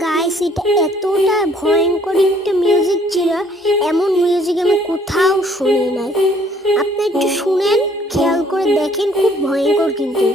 Guys, এটা এতটা ভয়ঙ্কর একটা মিউজিক ছিল, এমন মিউজিক আমি কোথাও শুনি নাই। আপনি একটু শুনেন, খেয়াল করে দেখেন, খুব ভয়ঙ্কর কিন্তু।